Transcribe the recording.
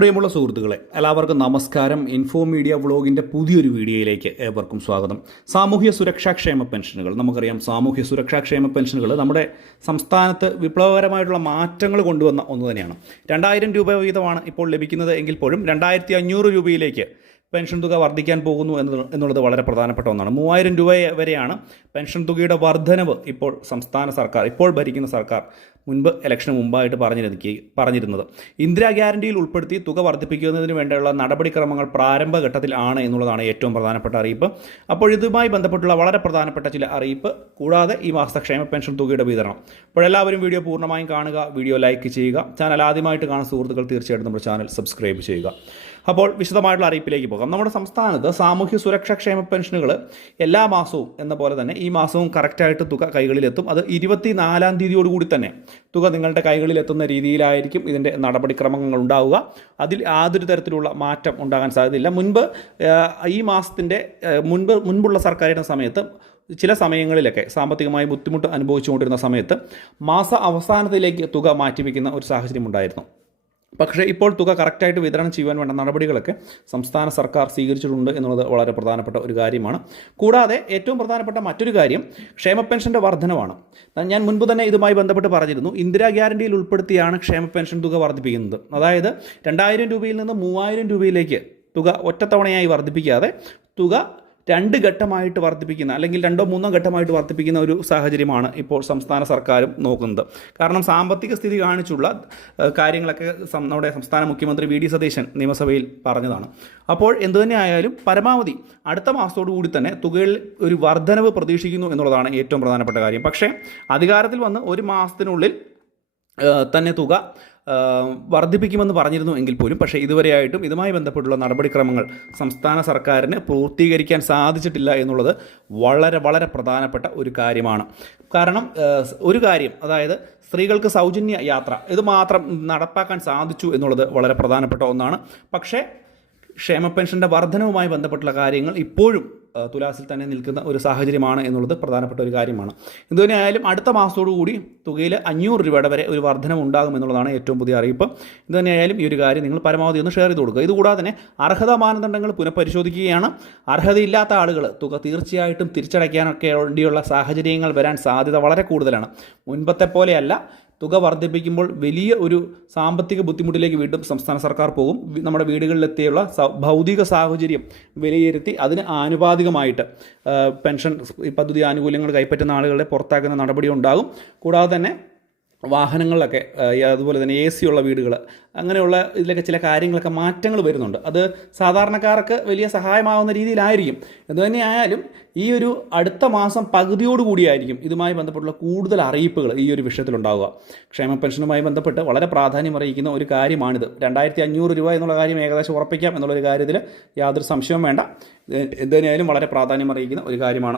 പ്രിയമുള്ള സുഹൃത്തുക്കളെ, എല്ലാവർക്കും നമസ്കാരം. ഇൻഫോ മീഡിയ വ്ളോഗിൻ്റെ പുതിയൊരു വീഡിയോയിലേക്ക് ഏവർക്കും സ്വാഗതം. സാമൂഹ്യ സുരക്ഷാ ക്ഷേമ പെൻഷനുകൾ, നമുക്കറിയാം സാമൂഹ്യ സുരക്ഷാ ക്ഷേമ പെൻഷനുകൾ നമ്മുടെ സംസ്ഥാനത്ത് വിപ്ലവകരമായിട്ടുള്ള മാറ്റങ്ങൾ കൊണ്ടുവന്ന ഒന്ന് തന്നെയാണ്. 2000 രൂപ വീതമാണ് ഇപ്പോൾ ലഭിക്കുന്നത് എങ്കിൽ പോലും 2500 രൂപയിലേക്ക് പെൻഷൻ തുക വർദ്ധിക്കാൻ പോകുന്നു എന്നുള്ളത് വളരെ പ്രധാനപ്പെട്ട ഒന്നാണ്. 3000 രൂപ വരെയാണ് പെൻഷൻ തുകയുടെ വർധനവ് ഇപ്പോൾ സംസ്ഥാന സർക്കാർ, ഇപ്പോൾ ഭരിക്കുന്ന സർക്കാർ മുൻപ് ഇലക്ഷന് മുമ്പായിട്ട് പറഞ്ഞിരുന്നത്. ഇന്ദിരാ ഗ്യാരണ്ടിയിൽ ഉൾപ്പെടുത്തി തുക വർദ്ധിപ്പിക്കുന്നതിന് വേണ്ടിയുള്ള നടപടിക്രമങ്ങൾ പ്രാരംഭഘട്ടത്തിൽ ആണ് എന്നുള്ളതാണ് ഏറ്റവും പ്രധാനപ്പെട്ട അറിയിപ്പ്. അപ്പോൾ ഇതുമായി ബന്ധപ്പെട്ടുള്ള വളരെ പ്രധാനപ്പെട്ട ചില അറിയിപ്പ് കൂടാതെ ഈ മാസത്തെ ക്ഷേമ പെൻഷൻ തുകയുടെ വിതരണം. അപ്പോൾ എല്ലാവരും വീഡിയോ പൂർണ്ണമായും കാണുക, വീഡിയോ ലൈക്ക് ചെയ്യുക. ചാനൽ ആദ്യമായിട്ട് കാണുന്ന സുഹൃത്തുക്കൾ തീർച്ചയായിട്ടും നമ്മുടെ ചാനൽ സബ്സ്ക്രൈബ് ചെയ്യുക. അപ്പോൾ വിശദമായിട്ടുള്ള അറിയിപ്പിലേക്ക് പോകാം. നമ്മുടെ സംസ്ഥാനത്ത് സാമൂഹ്യ സുരക്ഷാ ക്ഷേമ പെൻഷനുകൾ എല്ലാ മാസവും എന്ന പോലെ തന്നെ ഈ മാസവും കറക്റ്റായിട്ട് തുക കൈകളിലെത്തും. അത് 24-ാം തീയതിയോടുകൂടി തന്നെ തുക നിങ്ങളുടെ കൈകളിലെത്തുന്ന രീതിയിലായിരിക്കും ഇതിൻ്റെ നടപടിക്രമങ്ങൾ ഉണ്ടാവുക. അതിൽ യാതൊരു തരത്തിലുള്ള മാറ്റം ഉണ്ടാകാൻ സാധ്യതയില്ല. ഈ മാസത്തിൻ്റെ മുൻപുള്ള സർക്കാരിൻ്റെ സമയത്ത് ചില സമയങ്ങളിലൊക്കെ സാമ്പത്തികമായി ബുദ്ധിമുട്ട് അനുഭവിച്ചുകൊണ്ടിരുന്ന സമയത്ത് മാസ അവസാനത്തിലേക്ക് തുക മാറ്റിവെക്കുന്ന ഒരു സാഹചര്യം ഉണ്ടായിരുന്നു. പക്ഷേ ഇപ്പോൾ തുക കറക്റ്റായിട്ട് വിതരണം ചെയ്യുവാൻ വേണ്ട നടപടികളൊക്കെ സംസ്ഥാന സർക്കാർ സ്വീകരിച്ചിട്ടുണ്ട് എന്നുള്ളത് വളരെ പ്രധാനപ്പെട്ട ഒരു കാര്യമാണ്. കൂടാതെ ഏറ്റവും പ്രധാനപ്പെട്ട മറ്റൊരു കാര്യം ക്ഷേമ പെൻഷൻ്റെ വർധനവാണ്. ഞാൻ മുൻപ് തന്നെ ഇതുമായി ബന്ധപ്പെട്ട് പറഞ്ഞിരുന്നു. ഇന്ദിരാ ഗ്യാരണ്ടിയിൽ ഉൾപ്പെടുത്തിയാണ് ക്ഷേമ പെൻഷൻ തുക വർദ്ധിപ്പിക്കുന്നത്. അതായത് 2000 രൂപയിൽ നിന്ന് 3000 രൂപയിലേക്ക് തുക ഒറ്റത്തവണയായി വർദ്ധിപ്പിക്കാതെ തുക 2 ഘട്ടമായിട്ട് വർദ്ധിപ്പിക്കുന്ന, അല്ലെങ്കിൽ 2-3 ഘട്ടമായിട്ട് വർദ്ധിപ്പിക്കുന്ന ഒരു സാഹചര്യമാണ് ഇപ്പോൾ സംസ്ഥാന സർക്കാരും നോക്കുന്നത്. കാരണം സാമ്പത്തിക സ്ഥിതി കാണിച്ചുള്ള കാര്യങ്ങളൊക്കെ നമ്മുടെ സംസ്ഥാന മുഖ്യമന്ത്രി വി ഡി സതീശൻ നിയമസഭയിൽ പറഞ്ഞതാണ്. അപ്പോൾ എന്തുതന്നെ ആയാലും പരമാവധി അടുത്ത മാസത്തോടു കൂടി തന്നെ തുകയിൽ ഒരു വർധനവ് പ്രതീക്ഷിക്കുന്നു എന്നുള്ളതാണ് ഏറ്റവും പ്രധാനപ്പെട്ട കാര്യം. പക്ഷേ അധികാരത്തിൽ വന്ന് ഒരു മാസത്തിനുള്ളിൽ തന്നെ തുക വർദ്ധിപ്പിക്കുമെന്ന് പറഞ്ഞിരുന്നു എങ്കിൽ പോലും പക്ഷേ ഇതുവരെയായിട്ടും ഇതുമായി ബന്ധപ്പെട്ടുള്ള നടപടിക്രമങ്ങൾ സംസ്ഥാന സർക്കാരിന് പൂർത്തീകരിക്കാൻ സാധിച്ചിട്ടില്ല എന്നുള്ളത് വളരെ വളരെ പ്രധാനപ്പെട്ട ഒരു കാര്യമാണ്. കാരണം ഒരു കാര്യം, അതായത് സ്ത്രീകൾക്ക് സൗജന്യ യാത്ര, ഇത് മാത്രം നടപ്പാക്കാൻ സാധിച്ചു എന്നുള്ളത് വളരെ പ്രധാനപ്പെട്ട ഒന്നാണ്. പക്ഷേ ക്ഷേമ പെൻഷൻ്റെ വർധനവുമായി ബന്ധപ്പെട്ടുള്ള കാര്യങ്ങൾ ഇപ്പോഴും തുലാസിൽ തന്നെ നിൽക്കുന്ന ഒരു സാഹചര്യമാണ് എന്നുള്ളത് പ്രധാനപ്പെട്ട ഒരു കാര്യമാണ്. എന്തുതന്നെയായാലും അടുത്ത മാസത്തോടുകൂടി തുകയിൽ 500 രൂപയുടെ വരെ ഒരു വർധനം ഉണ്ടാകും എന്നുള്ളതാണ് ഏറ്റവും പുതിയ അറിയിപ്പ്. എന്തുതന്നെയായാലും ഈ ഒരു കാര്യം നിങ്ങൾ പരമാവധി ഒന്ന് ഷെയർ ചെയ്ത് കൊടുക്കുക. ഇതുകൂടാതെ തന്നെ അർഹതാ മാനദണ്ഡങ്ങൾ പുനഃപരിശോധിക്കുകയാണ്. അർഹതയില്ലാത്ത ആളുകൾ തുക തീർച്ചയായിട്ടും തിരിച്ചടയ്ക്കാനൊക്കെ വേണ്ടിയുള്ള സാഹചര്യങ്ങൾ വരാൻ സാധ്യത വളരെ കൂടുതലാണ്. മുൻപത്തെ പോലെയല്ല. തുക വർദ്ധിപ്പിക്കുമ്പോൾ വലിയ ഒരു സാമ്പത്തിക ബുദ്ധിമുട്ടിലേക്ക് വീണ്ടും സംസ്ഥാന സർക്കാർ പോകും. നമ്മുടെ വീടുകളിലെത്തിയുള്ള ഭൗതിക സാഹചര്യം വിലയിരുത്തി അതിന് ആനുപാതികമായിട്ട് പെൻഷൻ പദ്ധതി ആനുകൂല്യങ്ങൾ കൈപ്പറ്റുന്ന ആളുകളെ പുറത്താക്കുന്ന നടപടി ഉണ്ടാകും. കൂടാതെ തന്നെ വാഹനങ്ങളിലൊക്കെ, അതുപോലെ തന്നെ AC ഉള്ള വീടുകൾ, അങ്ങനെയുള്ള ഇതിലൊക്കെ ചില കാര്യങ്ങളൊക്കെ മാറ്റങ്ങൾ വരുന്നുണ്ട്. അത് സാധാരണക്കാർക്ക് വലിയ സഹായമാവുന്ന രീതിയിലായിരിക്കും. എന്തുതന്നെയായാലും ഈ ഒരു അടുത്ത മാസം പകുതിയോടുകൂടിയായിരിക്കും ഇതുമായി ബന്ധപ്പെട്ടുള്ള കൂടുതൽ അറിയിപ്പുകൾ ഈ ഒരു വിഷയത്തിലുണ്ടാവുക. ക്ഷേമ പെൻഷനുമായി ബന്ധപ്പെട്ട് വളരെ പ്രാധാന്യം അറിയിക്കുന്ന ഒരു കാര്യമാണിത്. 2500 രൂപ എന്നുള്ള കാര്യം ഏകദേശം ഉറപ്പിക്കാം എന്നുള്ളൊരു കാര്യത്തിൽ യാതൊരു സംശയവും വേണ്ട. എന്തുതന്നെയായാലും വളരെ പ്രാധാന്യം അറിയിക്കുന്ന ഒരു കാര്യമാണ്.